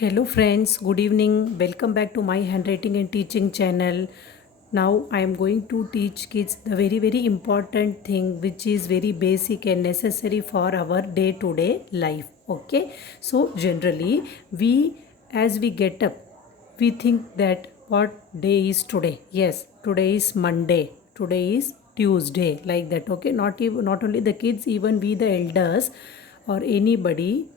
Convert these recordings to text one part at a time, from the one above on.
Hello friends, good evening. Welcome back to my handwriting and teaching channel. Now I am going to teach kids the very important thing which is very basic and necessary for our day to day life. Okay? So generally we as we get up we think that what day is today. Yes, today is Monday. Today is Tuesday, like that. Okay? Not only the kids, even we the elders or anybody,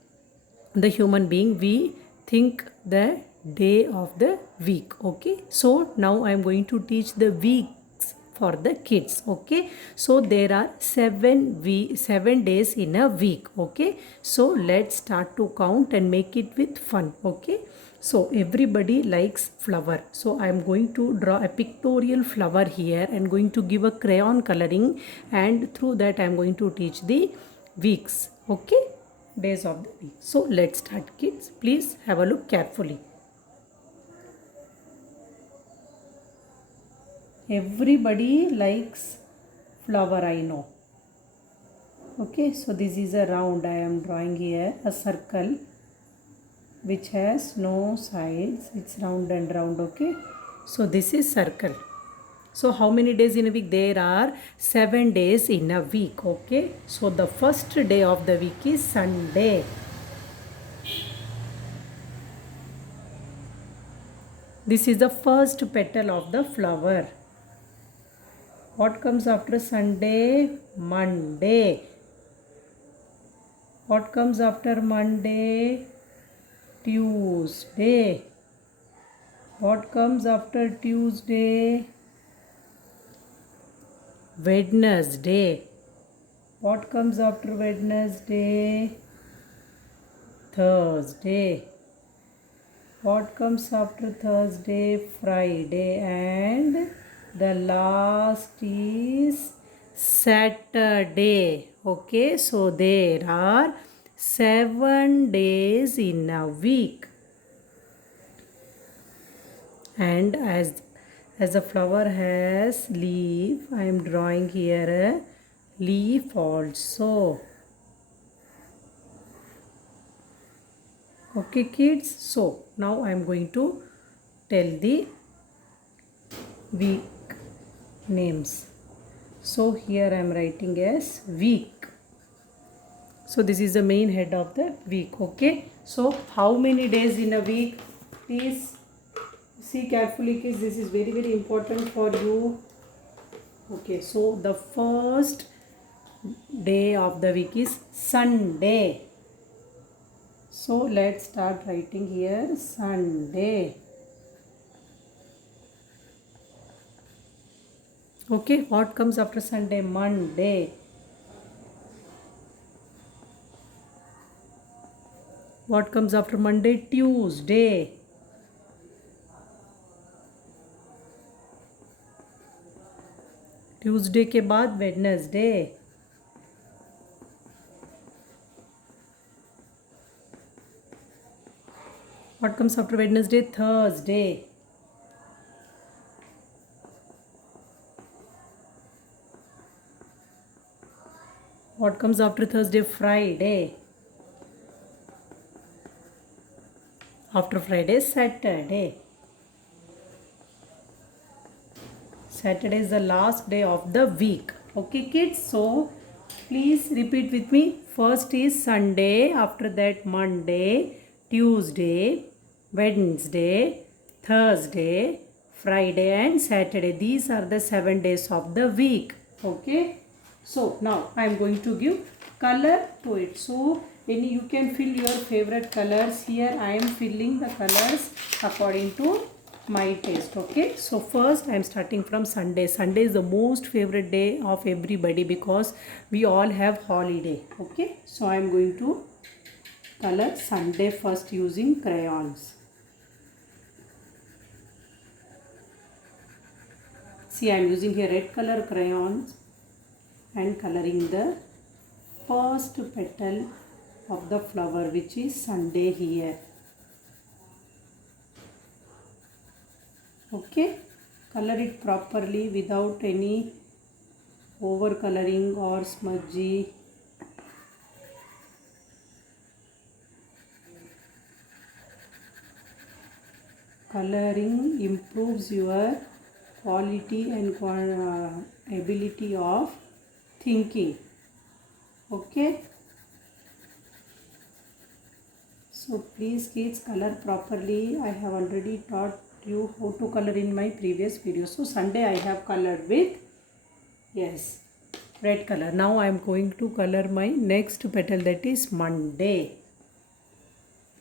the human being, we think the day of the week. Okay, so now I am going to teach the weeks for the kids. Okay, so there are 7 days in a week. Okay, so let's start to count and make it with fun. Okay, so everybody likes flower, so I am going to draw a pictorial flower here and going to give a crayon coloring, and through that I am going to teach the weeks. Okay, days of the week. So let's start, kids. Please have a look carefully. Everybody likes flower, I know. Okay, so this is a round. I am drawing here a circle which has no sides. It's round and round. Okay, so this is circle. So how many days in a week? There are 7 days in a week. Okay, so the first day of the week is Sunday. This is the first petal of the flower. What comes after Sunday? Monday. What comes after Monday? Tuesday. What comes after Tuesday? Wednesday. What comes after Wednesday? Thursday. What comes after Thursday? Friday. And the last is Saturday. Okay, so there are 7 days in a week. And as a flower has leaf, I am drawing here a leaf also. Okay, kids, so now I am going to tell the week names. So here I am writing as week. So this is the main head of the week. Okay, so how many days in a week? Please see carefully, kids. This is very important for you. Okay, so the first day of the week is Sunday. So let's start writing here Sunday. Okay, what comes after Sunday? Monday. What comes after Monday? Tuesday. Tuesday के बाद Wednesday. What comes after Wednesday? Thursday. What comes after Thursday? Friday. After Friday, Saturday. Saturday is the last day of the week. Okay, kids, so please repeat with me. First is Sunday, after that Monday, Tuesday, Wednesday, Thursday, Friday and Saturday. These are the 7 days of the week. Okay, so now I am going to give color to it. So you can fill your favorite colors. Here I am filling the colors according to my taste. Okay, so first I am starting from Sunday. Sunday is the most favorite day of everybody because we all have holiday. Okay, so I am going to color Sunday first using crayons. See, I am using here red color crayons and coloring the first petal of the flower, which is Sunday here. Okay, color it properly without any over coloring or smudgy. Coloring improves your quality and ability of thinking. Okay. So please kids, color properly. I have already taught you how to color in my previous video. So Sunday I have colored with, yes, red color. Now I am going to color my next petal, that is Monday.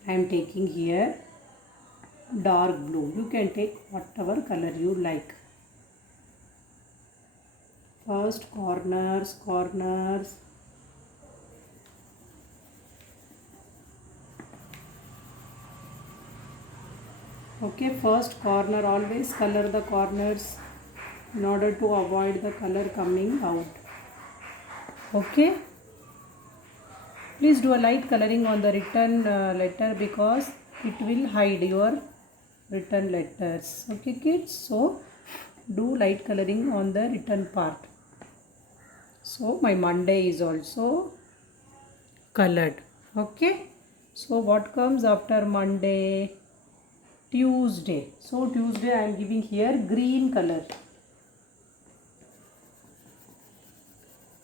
I am taking here dark blue. You can take whatever color you like. First corners. Okay, first corner, always color the corners in order to avoid the color coming out. Okay. Please do a light coloring on the written letter because it will hide your written letters. Okay kids, so do light coloring on the written part. So my Monday is also colored. Okay. So what comes after Monday? Tuesday. So Tuesday I am giving here green color.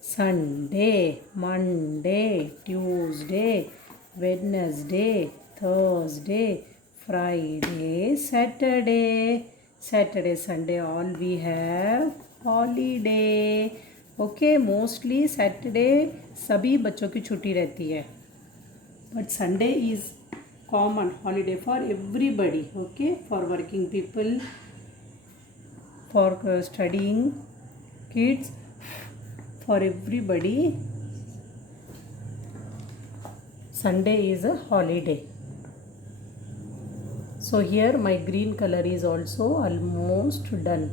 Sunday, Monday, Tuesday, Wednesday, Thursday, Friday, Saturday. Saturday, Sunday all we have holiday. Okay, mostly Saturday सभी बच्चों की छुट्टी रहती है. But Sunday is common holiday for everybody. Okay, for working people, for studying kids, for everybody Sunday is a holiday. So here my green color is also almost done.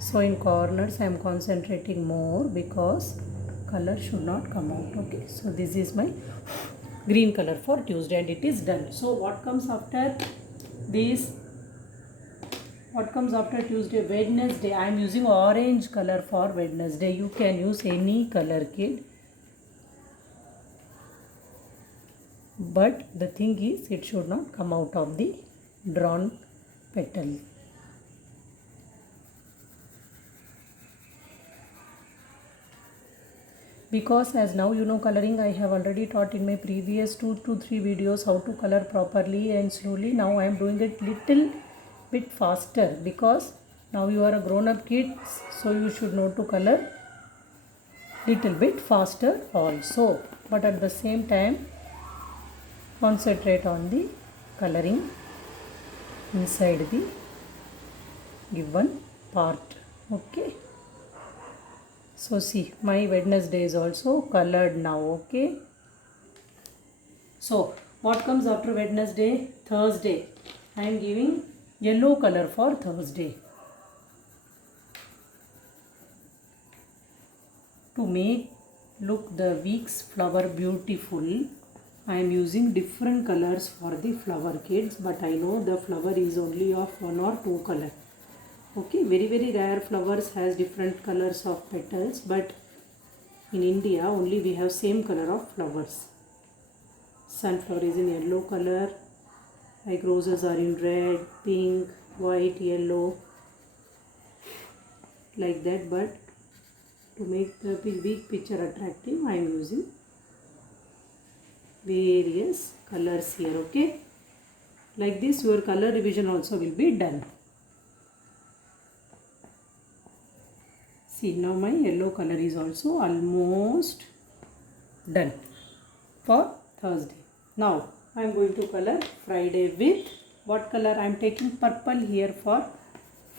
So in corners I am concentrating more because color should not come out. Okay, so this is my green color for Tuesday and it is done. So what comes after this? What comes after Tuesday? Wednesday. I am using orange color for Wednesday. You can use any color, kid. But the thing is, it should not come out of the drawn petal. Because as now you know coloring, I have already taught in my previous 2 to 3 videos how to color properly and slowly. Now I am doing it little bit faster because now you are a grown up kids, so you should know to color little bit faster also, but at the same time concentrate on the coloring inside the given part. Okay, so see my Wednesday is also colored now. Okay, so what comes after Wednesday? Thursday. I am giving yellow color for Thursday. To make look the week's flower beautiful, I am using different colors for the flower, kids, but I know the flower is only of 1 or 2 color. Okay, very rare flowers has different colors of petals, but in India only we have same color of flowers. Sunflower is in yellow color, like roses are in red, pink, white, yellow, like that. But to make the big picture attractive, I am using various colors here. Okay, like this your color revision also will be done. See, now my yellow color is also almost done for Thursday. Now I am going to color Friday with what color? I am taking purple here for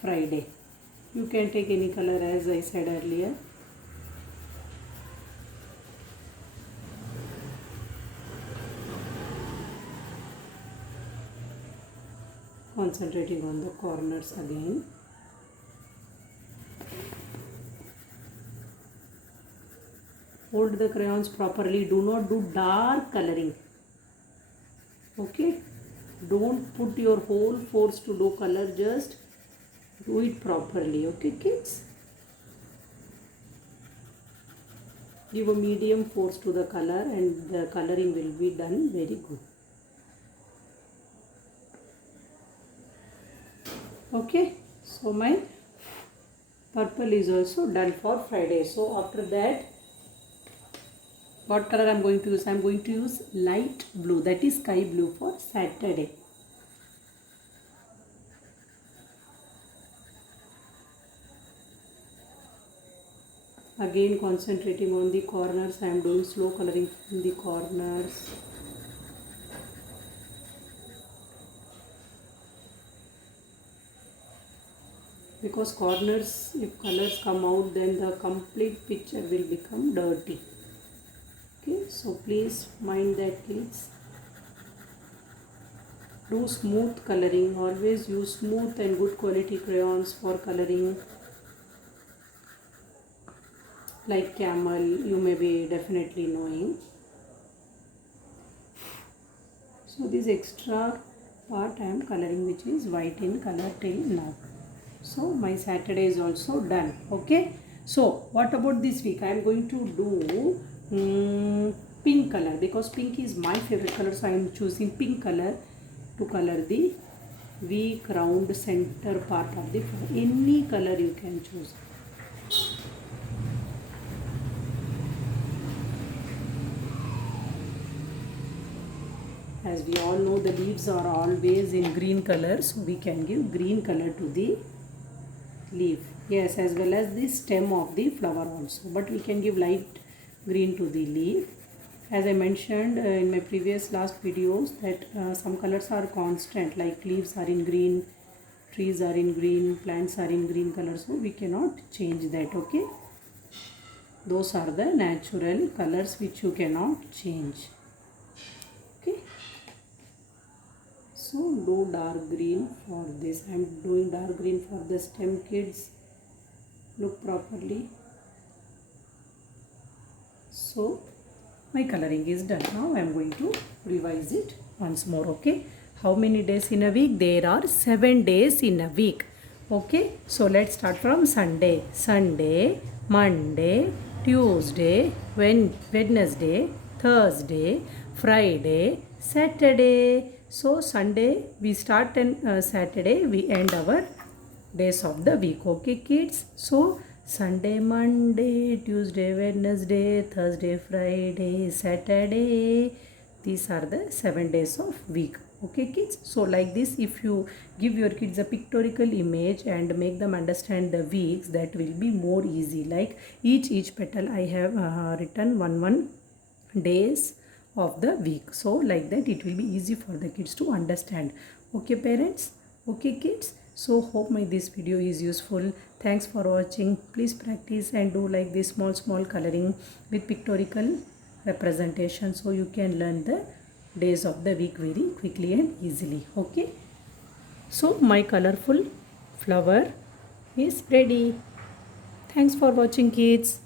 Friday. You can take any color as I said earlier. Concentrating on the corners again. Hold the crayons properly. Do not do dark coloring. Okay, don't put your whole force to do color, just do it properly. Okay kids, give a medium force to the color and the coloring will be done very good. Okay, so my purple is also done for Friday. So after that, what color I am going to use? I am going to use light blue, that is sky blue, for Saturday. Again concentrating on the corners, I am doing slow coloring in the corners. Because corners, if colors come out, then the complete picture will become dirty. Okay, so please mind that, kids. Do smooth coloring. Always use smooth and good quality crayons for coloring. Like Camel, you may be definitely knowing. So this extra part I am coloring, which is white in color till now. So my Saturday is also done. Okay, so what about this week? I am going to do pink color, because pink is my favorite color. So I am choosing pink color to color the weak round center part of the flower. Any color you can choose. As we all know, the leaves are always in green color, so we can give green color to the leaf. Yes, as well as the stem of the flower also, but we can give light green to the leaf. As I mentioned in my previous last videos, that some colors are constant, like leaves are in green, trees are in green, plants are in green color, so we cannot change that. Okay, those are the natural colors which you cannot change. Okay, so do dark green for this. I am doing dark green for the stem, kids. Look properly. So my coloring is done. Now I am going to revise it once more. Okay, how many days in a week? There are 7 days in a week. Okay, so let's start from Sunday. Sunday, Monday, Tuesday, Wednesday, Thursday, Friday, Saturday. So Sunday we start and Saturday we end our days of the week. Okay, kids, so Sunday, Monday, Tuesday, Wednesday, Thursday, Friday, Saturday, these are the 7 days of week. Okay, kids, so like this, if you give your kids a pictorial image and make them understand the weeks, that will be more easy. Like each petal I have written one days of the week, so like that it will be easy for the kids to understand. Okay, parents. Okay, kids, so hope this video is useful. Thanks for watching. Please practice and do like this small coloring with pictorial representation, so you can learn the days of the week very quickly and easily. Okay, so my colorful flower is ready. Thanks for watching, kids.